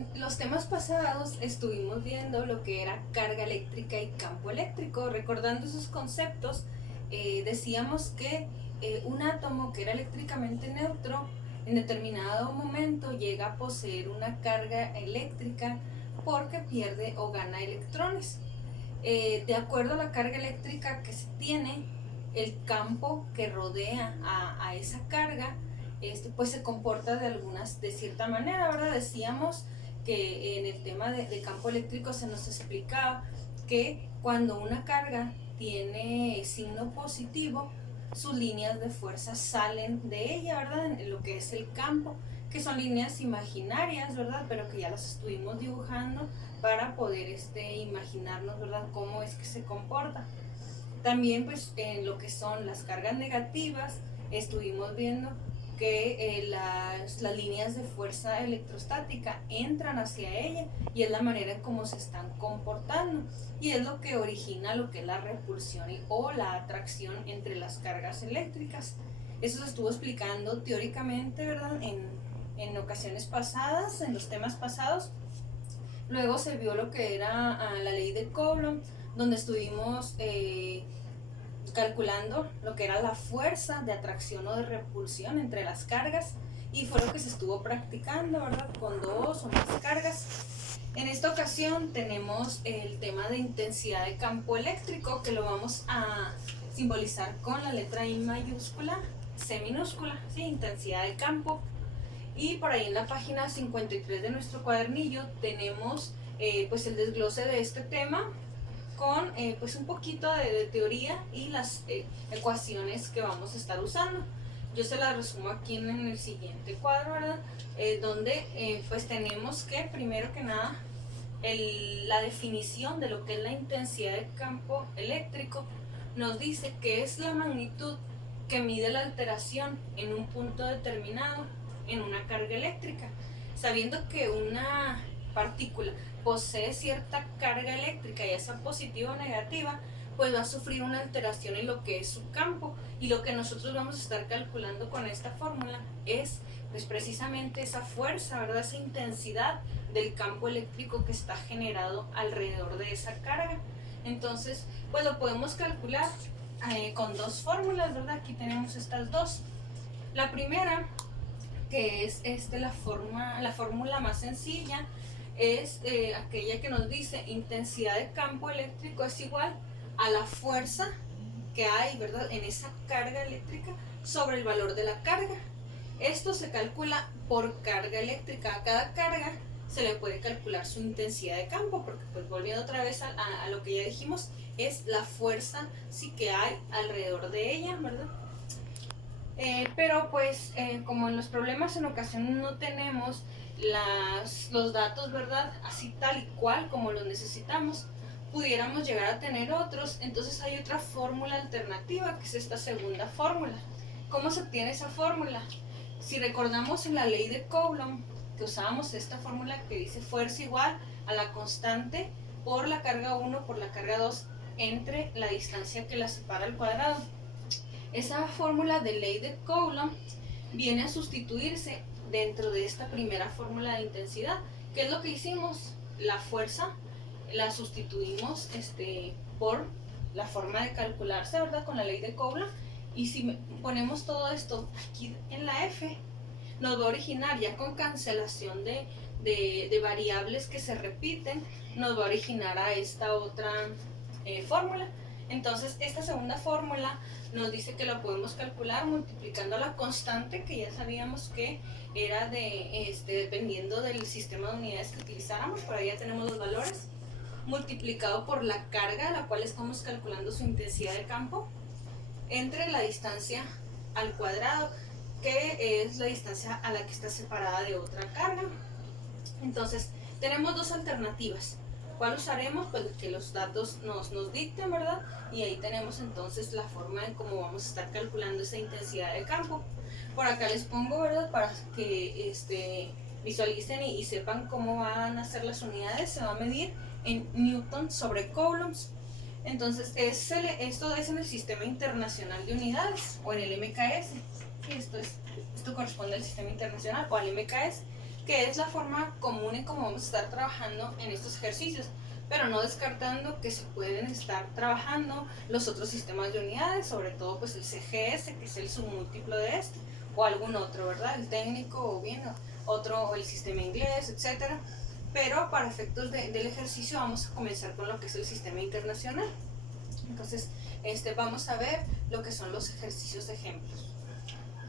En los temas pasados estuvimos viendo lo que era carga eléctrica y campo eléctrico. Recordando esos conceptos, decíamos que un átomo que era eléctricamente neutro en determinado momento llega a poseer una carga eléctrica porque pierde o gana electrones. De acuerdo a la carga eléctrica que se tiene, el campo que rodea a esa carga pues se comporta de cierta manera, ¿verdad? Decíamos que en el tema de campo eléctrico se nos explicaba que cuando una carga tiene signo positivo, sus líneas de fuerza salen de ella, ¿verdad? En lo que es el campo, que son líneas imaginarias, ¿verdad? Pero que ya las estuvimos dibujando para poder imaginarnos, ¿verdad?, cómo es que se comporta. También pues en lo que son las cargas negativas estuvimos viendo que las líneas de fuerza electrostática entran hacia ella y es la manera en cómo se están comportando y es lo que origina lo que es la repulsión o la atracción entre las cargas eléctricas. Eso se estuvo explicando teóricamente, ¿verdad?, en ocasiones pasadas, en los temas pasados. Luego se vio lo que era la ley de Coulomb, donde estuvimos calculando lo que era la fuerza de atracción o de repulsión entre las cargas y fue lo que se estuvo practicando, ¿verdad?, con dos o más cargas. En esta ocasión tenemos el tema de intensidad de campo eléctrico, que lo vamos a simbolizar con la letra I mayúscula, C minúscula, ¿sí? Intensidad de campo. Y por ahí en la página 53 de nuestro cuadernillo tenemos pues el desglose de este tema con pues un poquito de teoría y las ecuaciones que vamos a estar usando. Yo se las resumo aquí en el siguiente cuadro, ¿verdad? Donde pues tenemos que, primero que nada, la definición de lo que es la intensidad de campo eléctrico nos dice que es la magnitud que mide la alteración en un punto determinado en una carga eléctrica. Sabiendo que una partícula posee cierta carga eléctrica, ya sea positiva o negativa, pues va a sufrir una alteración en lo que es su campo, y lo que nosotros vamos a estar calculando con esta fórmula es pues precisamente esa fuerza, ¿verdad?, esa intensidad del campo eléctrico que está generado alrededor de esa carga. Entonces pues lo podemos calcular con dos fórmulas, ¿verdad? Aquí tenemos estas dos. La primera, que es la fórmula más sencilla, es aquella que nos dice intensidad de campo eléctrico es igual a la fuerza que hay, ¿verdad?, en esa carga eléctrica sobre el valor de la carga. Esto se calcula por carga eléctrica. A cada carga se le puede calcular su intensidad de campo, porque pues volviendo otra vez a lo que ya dijimos, es la fuerza sí que hay alrededor de ella, ¿verdad? Pero pues como en los problemas en ocasiones no tenemos los datos, ¿verdad?, así tal y cual como los necesitamos, pudiéramos llegar a tener otros. Entonces hay otra fórmula alternativa, que es esta segunda fórmula. ¿Cómo se obtiene esa fórmula? Si recordamos en la ley de Coulomb, que usábamos esta fórmula que dice fuerza igual a la constante por la carga 1 por la carga 2 entre la distancia que la separa al cuadrado. Esa fórmula de ley de Coulomb viene a sustituirse dentro de esta primera fórmula de intensidad. ¿Qué es lo que hicimos? La fuerza la sustituimos por la forma de calcularse, ¿verdad?, con la ley de Coulomb. Y si ponemos todo esto aquí en la F, nos va a originar, ya con cancelación de variables que se repiten, nos va a originar a esta otra fórmula. Entonces esta segunda fórmula nos dice que la podemos calcular multiplicando la constante, que ya sabíamos que era dependiendo del sistema de unidades que utilizáramos, por ahí ya tenemos los valores, multiplicado por la carga a la cual estamos calculando su intensidad de campo, entre la distancia al cuadrado, que es la distancia a la que está separada de otra carga. Entonces tenemos dos alternativas. ¿Cuál usaremos? Pues que los datos nos dicten, ¿verdad? Y ahí tenemos entonces la forma en cómo vamos a estar calculando esa intensidad de campo. Por acá les pongo, ¿verdad?, para que visualicen y sepan cómo van a ser las unidades. Se va a medir en Newton sobre Coulombs. Entonces esto es en el Sistema Internacional de Unidades, o en el MKS. Sí, esto corresponde al Sistema Internacional o al MKS. que es la forma común en cómo vamos a estar trabajando en estos ejercicios, pero no descartando que se pueden estar trabajando los otros sistemas de unidades, sobre todo pues el CGS, que es el submúltiplo de este, o algún otro, ¿verdad? El técnico o bien otro, o el sistema inglés, etcétera. Pero para efectos del ejercicio vamos a comenzar con lo que es el sistema internacional. Entonces, vamos a ver lo que son los ejercicios de ejemplos.